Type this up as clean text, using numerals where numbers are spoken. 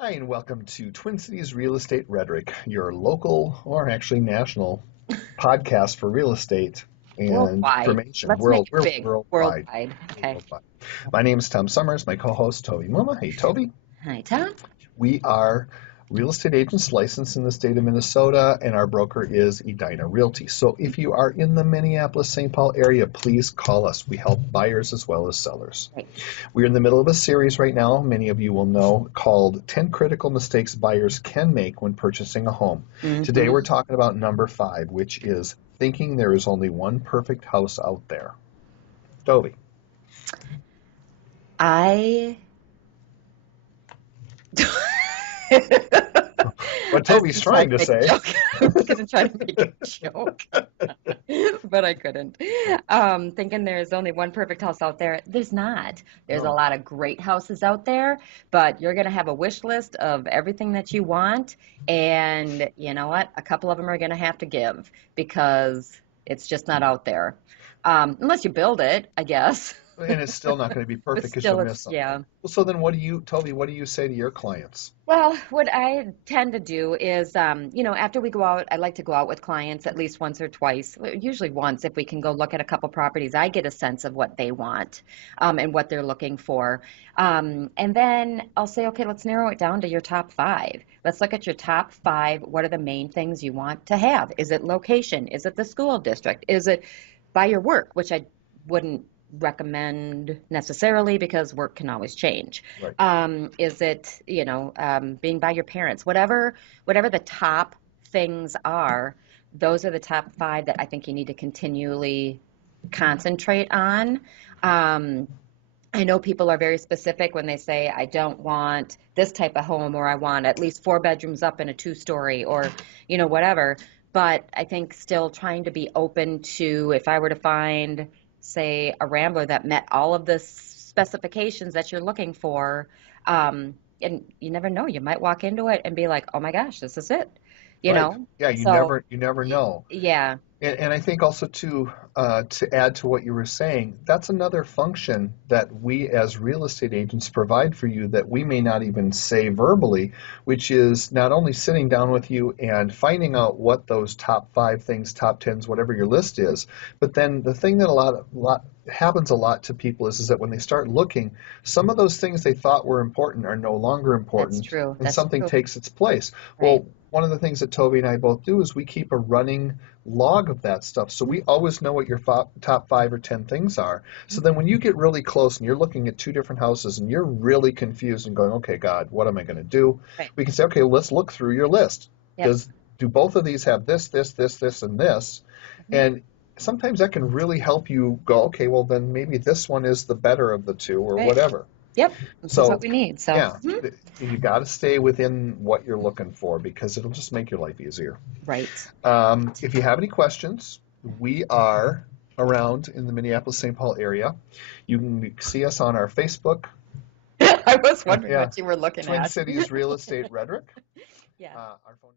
Hi, and welcome to Twin Cities Real Estate Rhetoric, your local or actually national podcast for real estate and Worldwide. information. Let's make it We're big. worldwide. Worldwide. We're Okay. worldwide. My name is Tom Sommers, my co-host Toby Muma. Hey, Toby. Hi, Tom. We are real estate agents licensed in the state of Minnesota, and our broker is Edina Realty. So if you are in the Minneapolis-St. Paul area, please call us. We help buyers as well as sellers. Right. We're in the middle of a series right now, many of you will know, called 10 Critical Mistakes Buyers Can Make When Purchasing a Home. Today we're talking about number 5, which is thinking there is only one perfect house out there. Toby. What Toby's trying to say. I was going to try to make a joke, but I couldn't. Thinking there's only one perfect house out there. There's not. There's a lot of great houses out there, but you're going to have a wish list of everything that you want. And you know what? A couple of them are going to have to give because it's just not out there. Unless you build it, I guess. And it's still not going to be perfect because Still, you'll miss something. yeah. Well, so then Toby, what do you say to your clients? Well, what I tend to do is, after we go out, I like to go out with clients at least once or twice, usually once if we can go look at a couple properties. I get a sense of what they want and what they're looking for. And then I'll say, okay, let's narrow it down to your top 5. Let's look at your top 5. What are the main things you want to have? Is it location? Is it the school district? Is it by your work, which I wouldn't recommend necessarily because work can always change. Right. Is it, being by your parents? Whatever the top things are, those are the top 5 that I think you need to continually concentrate on. I know people are very specific when they say, I don't want this type of home, or I want at least 4 bedrooms up in a 2-story, or, whatever. But I think still trying to be open to, if I were to find, say, a Rambler that met all of the specifications that you're looking for, and you never know, you might walk into it and be like, oh my gosh, this is it, Right. Yeah, you So, never know. yeah, And I think also to add to what you were saying, that's another function that we as real estate agents provide for you that we may not even say verbally, which is not only sitting down with you and finding out what those top 5 things, top 10s, whatever your list is, but then the thing that a lot happens a lot to people is that when they start looking, some of those things they thought were important are no longer important, that's true. and That's something true. takes its place. Right. Well, one of the things that Toby and I both do is we keep a running log of that stuff. So we always know what your top 5 or 10 things are. So then when you get really close and you're looking at 2 different houses and you're really confused and going, okay, God, what am I going to do? Right. We can say, okay, let's look through your list. Yep. Do both of these have this, this, and this? And sometimes that can really help you go, okay, well, then maybe this one is the better of the 2 or Right. whatever. Yep. This is what we need. So, yeah, you got to stay within what you're looking for because it'll just make your life easier. right. If you have any questions, we are around in the Minneapolis-St. Paul area. You can see us on our Facebook. I was wondering Yeah. what you were looking Twin at. Cities Real Estate Rhetoric. Yeah. Our phone